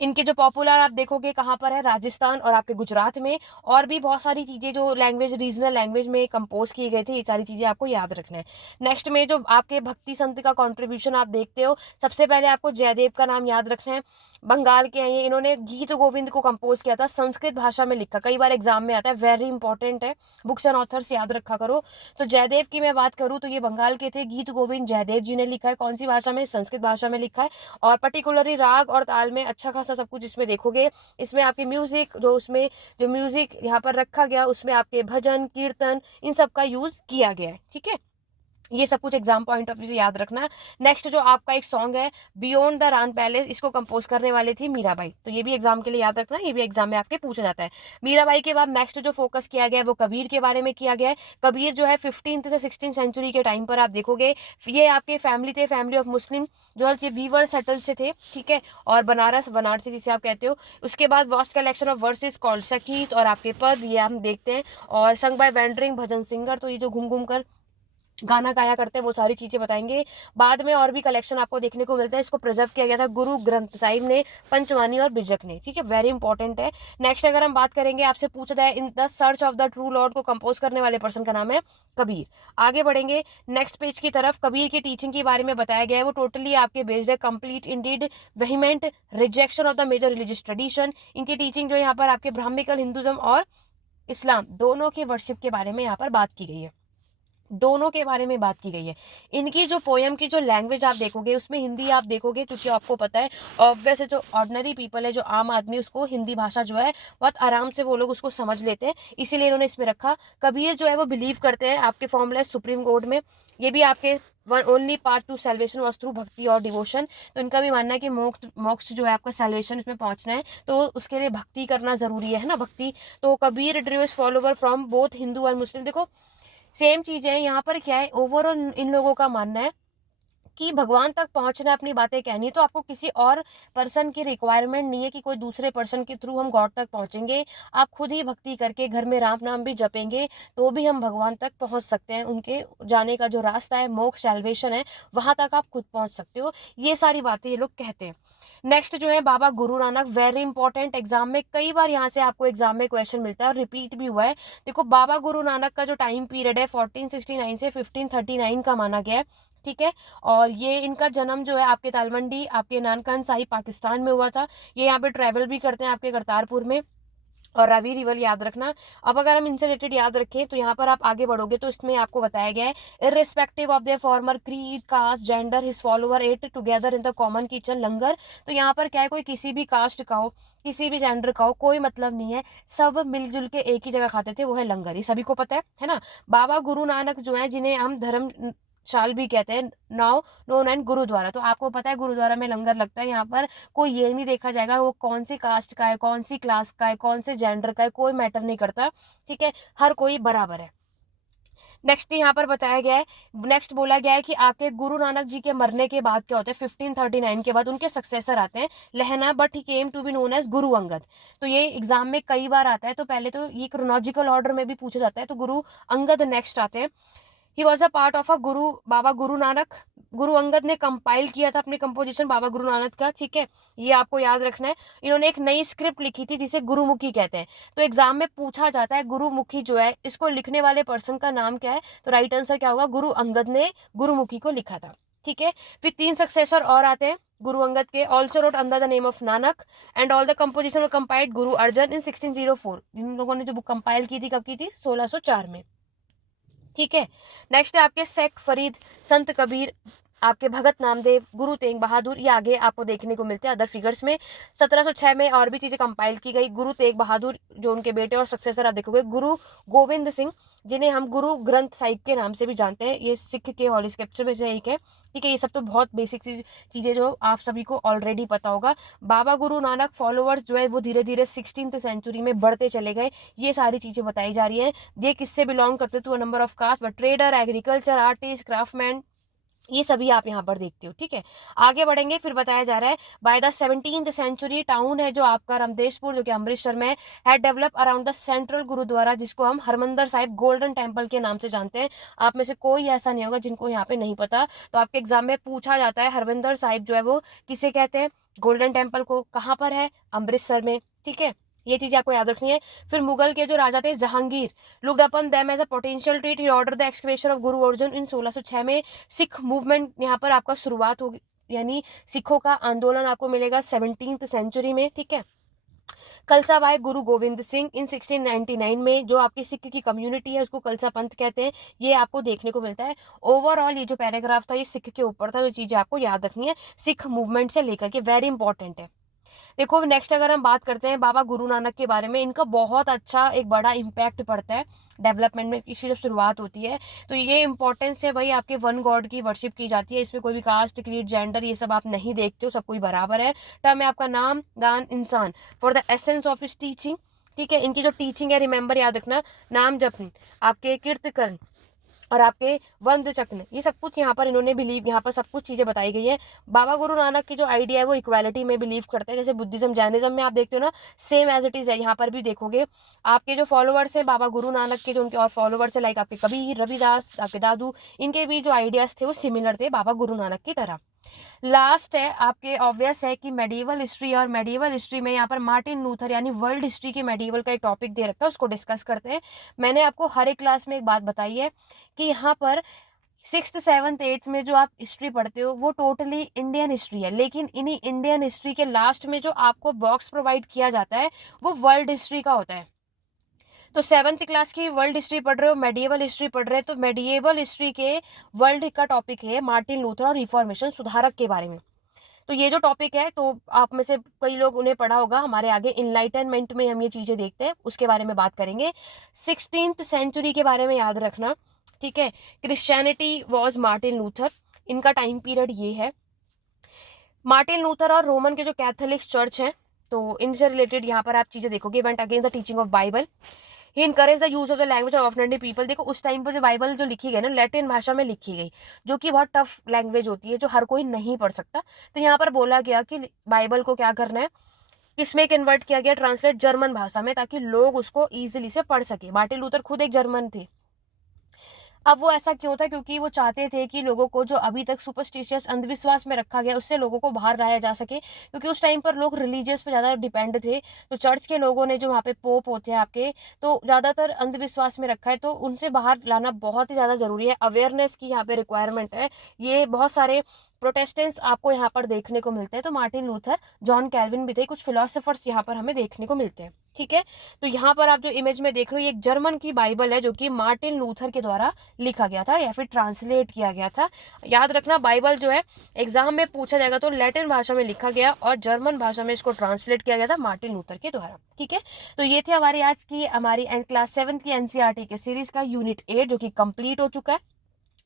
इनके जो पॉपुलर आप देखोगे कहाँ पर है, राजस्थान और आपके गुजरात में। और भी बहुत सारी चीज़ें जो लैंग्वेज, रीजनल लैंग्वेज में कंपोज किए गए थे, ये सारी चीज़ें आपको याद रखना है। नेक्स्ट में जो आपके भक्ति संत का कंट्रीब्यूशन आप देखते हो, सबसे पहले आपको जयदेव का नाम याद रखना है। बंगाल के हैं ये, इन्होंने गीत गोविंद को कंपोज किया था, संस्कृत भाषा में लिखा, कई बार एग्जाम में आता है, वेरी इंपॉर्टेंट है, बुक्स एंड ऑथर्स याद रखा करो। तो जयदेव की मैं बात करूँ तो ये बंगाल के थे, गीत गोविंद जयदेव जी ने लिखा है, कौन सी भाषा में, संस्कृत भाषा में लिखा है। और पर्टिकुलरली राग और ताल में अच्छा खासा सब कुछ इसमें देखोगे। इसमें आपके म्यूजिक जो, उसमें जो म्यूजिक यहाँ पर रखा गया, उसमें आपके भजन कीर्तन इन सब का यूज किया गया है। ठीक है, ये सब कुछ एग्जाम पॉइंट ऑफ व्यू से याद रखना। नेक्स्ट जो आपका एक सॉन्ग है बियॉन्ड द रान पैलेस, इसको कंपोज करने वाली थी मीराबाई, तो ये भी एग्जाम के लिए याद रखना, ये भी एग्जाम में आपके पूछा जाता है। मीराबाई के बाद नेक्स्ट जो फोकस किया गया है वो कबीर के बारे में किया गया है। कबीर जो है 15th से 16th सेंचुरी के टाइम पर आप देखोगे, ये आपके फैमिली थे, फैमिली ऑफ मुस्लिम जो है वीवर सेटल से थे। ठीक है, और बनारस, बनारसी जिसे आप कहते हो। उसके बाद vast collection of verses called sakhis और आपके पद, ये हम देखते हैं। और sung by wandering bhajan singer, तो ये जो घूम घूम कर गाना गाया करते हैं, वो सारी चीजें बताएंगे। बाद में और भी कलेक्शन आपको देखने को मिलता है, इसको प्रिजर्व किया गया था गुरु ग्रंथ साहिब ने, पंचवानी और बिजक ने। ठीक है, वेरी इंपॉर्टेंट है। नेक्स्ट अगर हम बात करेंगे, आपसे पूछा जाए in the search of the true Lord को कंपोज करने वाले पर्सन का नाम है कबीर। आगे बढ़ेंगे नेक्स्ट पेज की तरफ। कबीर की टीचिंग के बारे में बताया गया है, वो टोटली आपके बेस्ड है complete indeed vehement rejection of the major religious tradition. इनकी टीचिंग जो यहाँ पर आपके ब्राह्मिकल हिंदुज्म और इस्लाम दोनों के वर्शिप के बारे में यहाँ पर बात की गई है, दोनों के बारे में बात की गई है। इनकी जो पोयम की जो लैंग्वेज आप देखोगे, उसमें हिंदी आप देखोगे, क्योंकि आपको पता है ऑब्वियस है, जो ऑर्डिनरी पीपल है, जो आम आदमी, उसको हिंदी भाषा जो है बहुत आराम से वो लोग उसको समझ लेते हैं, इसीलिए इन्होंने इसमें रखा। कबीर जो है वो बिलीव करते हैं आपके फॉर्मलेस सुप्रीम कोर्ट में, ये भी आपके one only part two salvation was through भक्ति और डिवोशन। तो इनका भी मानना है कि मोक्ष जो है आपका सेल्वेशन, उसमें पहुंचना है तो उसके लिए भक्ति करना जरूरी है ना, भक्ति। तो Kabir Drew his follower from both Hindu और मुस्लिम। देखो सेम चीज है यहाँ पर, क्या है ओवरऑल इन लोगों का मानना है कि भगवान तक पहुंचना, अपनी बातें कहनी, तो आपको किसी और पर्सन की रिक्वायरमेंट नहीं है कि कोई दूसरे पर्सन के थ्रू हम गॉड तक पहुंचेंगे। आप खुद ही भक्ति करके घर में राम नाम भी जपेंगे तो भी हम भगवान तक पहुंच सकते हैं। उनके जाने का जो रास्ता है, मोक्ष सैल्वेशन है, वहां तक आप खुद पहुंच सकते हो। ये सारी बातें ये लोग कहते हैं। नेक्स्ट जो है Baba Guru Nanak, very important, exam में कई बार यहाँ से आपको एग्जाम में क्वेश्चन मिलता है और रिपीट भी हुआ है। देखो बाबा गुरु नानक का जो टाइम पीरियड है 1469 से 1539 का माना गया है। ठीक है, और ये इनका जन्म जो है आपके तालमंडी, आपके नानकाना साहिब पाकिस्तान में हुआ था। ये यहाँ पे ट्रेवल भी करते हैं आपके करतारपुर में, और रावी रिवर याद रखना। अब अगर हम इनसे रिलेटेड याद रखें तो यहाँ पर आप आगे बढ़ोगे तो इसमें आपको बताया गया है, irrespective of their former creed caste gender his follower ate together in the common kitchen langar. तो यहाँ पर क्या है, कोई किसी भी कास्ट का हो, किसी भी जेंडर का हो, कोई मतलब नहीं है, सब मिलजुल के एक ही जगह खाते थे, वो है लंगर, ये सभी को पता है ना। बाबा गुरु नानक जो है, जिन्हें हम धर्म शाल भी कहते हैं, नाउ नोन एंड गुरुद्वारा, तो आपको पता है गुरुद्वारा में लंगर लगता है। यहाँ पर कोई ये नहीं देखा जाएगा वो कौन सी कास्ट का है, कौन सी क्लास का है, कौन से जेंडर का है, कोई मैटर नहीं करता। ठीक है, हर कोई बराबर है। नेक्स्ट यहाँ पर बताया गया है, नेक्स्ट बोला गया है कि आपके गुरु नानक जी के मरने के बाद क्या होता है, 1539 के बाद उनके सक्सेसर आते हैं Lahna, but he came to be known as Guru Angad. तो ये एग्जाम में कई बार आता है, तो पहले तो ये क्रोनोलॉजिकल ऑर्डर में भी पूछा जाता है, तो गुरु अंगद नेक्स्ट आते हैं। He was a part of a गुरु बाबा गुरु नानक, गुरु अंगद ने कंपाइल किया था अपनी कंपोजिशन बाबा गुरु नानक का। ठीक है, ये आपको याद रखना है। इन्होंने एक नई स्क्रिप्ट लिखी थी जिसे गुरुमुखी कहते हैं। तो एग्जाम में पूछा जाता है गुरुमुखी जो है, इसको लिखने वाले पर्सन का नाम क्या है, तो राइट आंसर क्या होगा, गुरु अंगद ने गुरुमुखी को लिखा था। ठीक है, फिर 3 सक्सेसर और आते हैं गुरु अंगद के, also wrote under the name of Nanak and all the composition were compiled Guru Arjan इन 1604। इन लोगों ने जो बुक कंपाइल की थी कब की थी, 1604 में। ठीक है, नेक्स्ट है आपके शेख फरीद, संत कबीर, आपके भगत नामदेव, गुरु तेग बहादुर, ये आगे आपको देखने को मिलते हैं अदर फिगर्स में। 1706 में और भी चीजें कंपाइल की गई। गुरु तेग बहादुर जो उनके बेटे और सक्सेसर आप देखोगे, गुरु गोविंद सिंह, जिन्हें हम गुरु ग्रंथ साहिब के नाम से भी जानते हैं, ये सिख के हॉली स्क्रिप्चर में से एक है। ठीक है, ये सब तो बहुत बेसिक चीजें जो आप सभी को ऑलरेडी पता होगा। बाबा गुरु नानक फॉलोअर्स जो है वो धीरे धीरे 16th सेंचुरी में बढ़ते चले गए, ये सारी चीजें बताई जा रही हैं। ये किससे बिलोंग करते to a number of caste, but trader, agriculture, artist, craftsman, ये सभी आप यहाँ पर देखते हो, ठीक है। आगे बढ़ेंगे, फिर बताया जा रहा है by the 17th century town है जो आपका रामदेशपुर जो कि अमृतसर में है develop around the central gurdwara, जिसको हम हरमंदर साहिब गोल्डन टेम्पल के नाम से जानते हैं। आप में से कोई ऐसा नहीं होगा जिनको यहाँ पे नहीं पता। तो आपके एग्जाम में पूछा जाता है हरमंदर साहिब जो है वो किसे कहते हैं, गोल्डन टेम्पल को। कहाँ पर है, अमृतसर में, ठीक है। ये चीज आपको याद रखनी है। फिर मुगल के जो राजा थे Jahangir looked upon them as a potential threat, he order the excavation of Guru Arjun इन 1606 में। सिख मूवमेंट यहाँ पर आपका शुरुआत होगी, यानी सिखों का आंदोलन आपको मिलेगा 17th सेंचुरी में, ठीक है। कलसा बाय गुरु गोविंद सिंह इन 1699 में। जो आपकी सिख की कम्युनिटी है उसको कलसा पंथ कहते हैं, ये आपको देखने को मिलता है। ओवरऑल ये जो पैराग्राफ था ये सिख के ऊपर था, जो चीजें आपको याद रखनी है सिख मूवमेंट से लेकर के, वेरी इंपॉर्टेंट है। देखो नेक्स्ट अगर हम बात करते हैं बाबा गुरु नानक के बारे में, इनका बहुत अच्छा एक बड़ा इम्पैक्ट पड़ता है डेवलपमेंट में, इसकी जब शुरुआत होती है तो ये इंपॉर्टेंस है भाई, आपके वन गॉड की वर्शिप की जाती है। इसमें कोई भी कास्ट क्रीड जेंडर ये सब आप नहीं देखते हो, सब कोई बराबर है। टर्म है आपका नाम दान इंसान फॉर द एसेंस ऑफ इस टीचिंग, ठीक है। इनकी जो टीचिंग है रिमेंबर याद रखना, नाम जपन, आपके कीर्तकर्ण और आपके वंद चक्न, ये सब कुछ यहाँ पर इन्होंने बिलीव, यहाँ पर सब कुछ चीजें बताई गई है। बाबा गुरु नानक की जो आइडिया है वो इक्वालिटी में बिलीव करते हैं, जैसे बुद्धिज्म जैनिज्म में आप देखते हो ना, सेम एज इट इज है। यहाँ पर भी देखोगे आपके जो फॉलोअर्स है बाबा गुरु नानक के, जो उनके और फॉलोअर्स है लाइक आपके कबीर, रविदास, आपके दादू, इनके भी जो आइडियाज थे वो सिमिलर थे बाबा गुरु नानक की तरह। लास्ट है आपके ऑब्वियस है कि मेडिवल हिस्ट्री, और मेडिवल हिस्ट्री में यहाँ पर मार्टिन लूथर यानी वर्ल्ड हिस्ट्री के मेडिवल का एक टॉपिक दे रखा है, उसको डिस्कस करते हैं। मैंने आपको हर एक क्लास में एक बात बताई है कि यहाँ पर 6th 7th 8th में जो आप हिस्ट्री पढ़ते हो वो टोटली इंडियन हिस्ट्री है, लेकिन इन्हीं इंडियन हिस्ट्री के लास्ट में जो आपको बॉक्स प्रोवाइड किया जाता है वो वर्ल्ड हिस्ट्री का होता है। तो 7th क्लास की वर्ल्ड हिस्ट्री पढ़ रहे हो, मेडिएवल हिस्ट्री पढ़ रहे हो, तो मेडिएवल हिस्ट्री के वर्ल्ड का टॉपिक है मार्टिन लूथर और रिफॉर्मेशन, सुधारक के बारे में। तो ये जो टॉपिक है तो आप में से कई लोग उन्हें पढ़ा होगा, हमारे आगे इनलाइटनमेंट में हम ये चीजें देखते हैं, उसके बारे में बात करेंगे। 16th सेंचुरी के बारे में याद रखना, ठीक है। क्रिश्चियनिटी वॉज मार्टिन लूथर, इनका टाइम पीरियड ये है। मार्टिन लूथर और रोमन के जो कैथोलिक चर्च है तो इनसे रिलेटेड यहाँ पर आप चीजें देखोगे। Went against the teaching of Bible, he encourage the use of the language of ordinary people. देखो उस टाइम पर जो बाइबल जो लिखी गई ना लैटिन भाषा में लिखी गई, जो कि बहुत टफ लैंग्वेज होती है, जो हर कोई नहीं पढ़ सकता। तो यहाँ पर बोला गया कि बाइबल को क्या करना है, किसमें कन्वर्ट किया गया, ट्रांसलेट जर्मन भाषा में, ताकि लोग उसको इजीली से पढ़ सके। मार्टिन लूथर खुद एक जर्मन थे। अब वो ऐसा क्यों था, क्योंकि वो चाहते थे कि लोगों को जो अभी तक सुपरस्टिशियस अंधविश्वास में रखा गया उससे लोगों को बाहर लाया जा सके, क्योंकि उस टाइम पर लोग रिलीजियस पे ज़्यादा डिपेंड थे। तो चर्च के लोगों ने जो वहाँ पे पोप होते हैं आपके, तो ज़्यादातर अंधविश्वास में रखा है, तो उनसे बाहर लाना बहुत ही ज़्यादा ज़रूरी है। अवेयरनेस की यहाँ पे रिक्वायरमेंट है। ये बहुत सारे प्रोटेस्टेंट्स आपको यहाँ पर देखने को मिलते हैं। तो मार्टिन लूथर, जॉन कैल्विन भी थे, कुछ फिलोसोफर्स यहाँ पर हमें देखने को मिलते हैं, ठीक है। तो यहाँ पर आप जो इमेज में देख रहे हो ये एक जर्मन की बाइबल है, जो कि मार्टिन लूथर के द्वारा लिखा गया था या फिर ट्रांसलेट किया गया था। याद रखना बाइबल जो है एग्जाम में पूछा जाएगा तो लैटिन भाषा में लिखा गया और जर्मन भाषा में इसको ट्रांसलेट किया गया था मार्टिन लूथर के द्वारा, ठीक है। तो ये थी हमारी आज की हमारी क्लास 7 की एनसीईआरटी के सीरीज का यूनिट 8 जो कि कंप्लीट हो चुका है।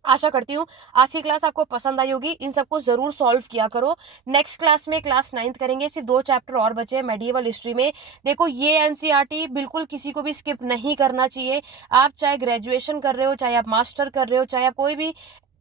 आशा करती हूँ आज की क्लास आपको पसंद आई होगी। इन सबको जरूर सॉल्व किया करो। नेक्स्ट क्लास में क्लास 9th करेंगे, सिर्फ 2 चैप्टर और बचे हैं मेडिएवल हिस्ट्री में। देखो ये एनसीईआरटी बिल्कुल किसी को भी स्किप नहीं करना चाहिए। आप चाहे ग्रेजुएशन कर रहे हो, चाहे आप मास्टर कर रहे हो, चाहे आप कोई भी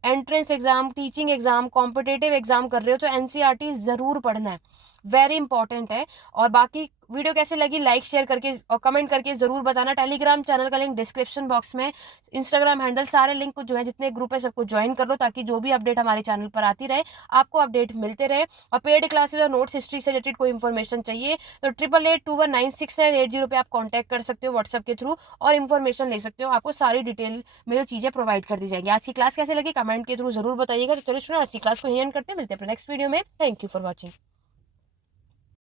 entrance exam, teaching exam, competitive exam कर रहे हो, तो एनसीईआरटी जरूर पढ़ना है, वेरी इंपॉर्टेंट है। और बाकी वीडियो कैसे लगी लाइक शेयर करके और कमेंट करके जरूर बताना। टेलीग्राम चैनल का लिंक डिस्क्रिप्शन बॉक्स में, इंस्टाग्राम हैंडल, सारे लिंक जो है जितने ग्रुप है सबको ज्वाइन कर लो, ताकि जो भी अपडेट हमारे चैनल पर आती रहे आपको अपडेट मिलते रहे। और पेड क्लासेस और नोट्स हिस्ट्री से रिलेटेड कोई इन्फॉर्मेशन चाहिए तो 8881966980 पे आप कॉन्टैक्ट कर सकते हो व्हाट्सएप के थ्रू और इन्फॉर्मेशन ले सकते हो। आपको सारी डिटेल में जो चीजें प्रोवाइड कर दी जाएंगी। आज की क्लास कैसे लगी कमेंट के थ्रू जरूर बताइएगा। तो चलो सुनो आज की क्लास को यहीं एंड करते हैं, मिलते हैं नेक्स्ट वीडियो में। Thank you for watching.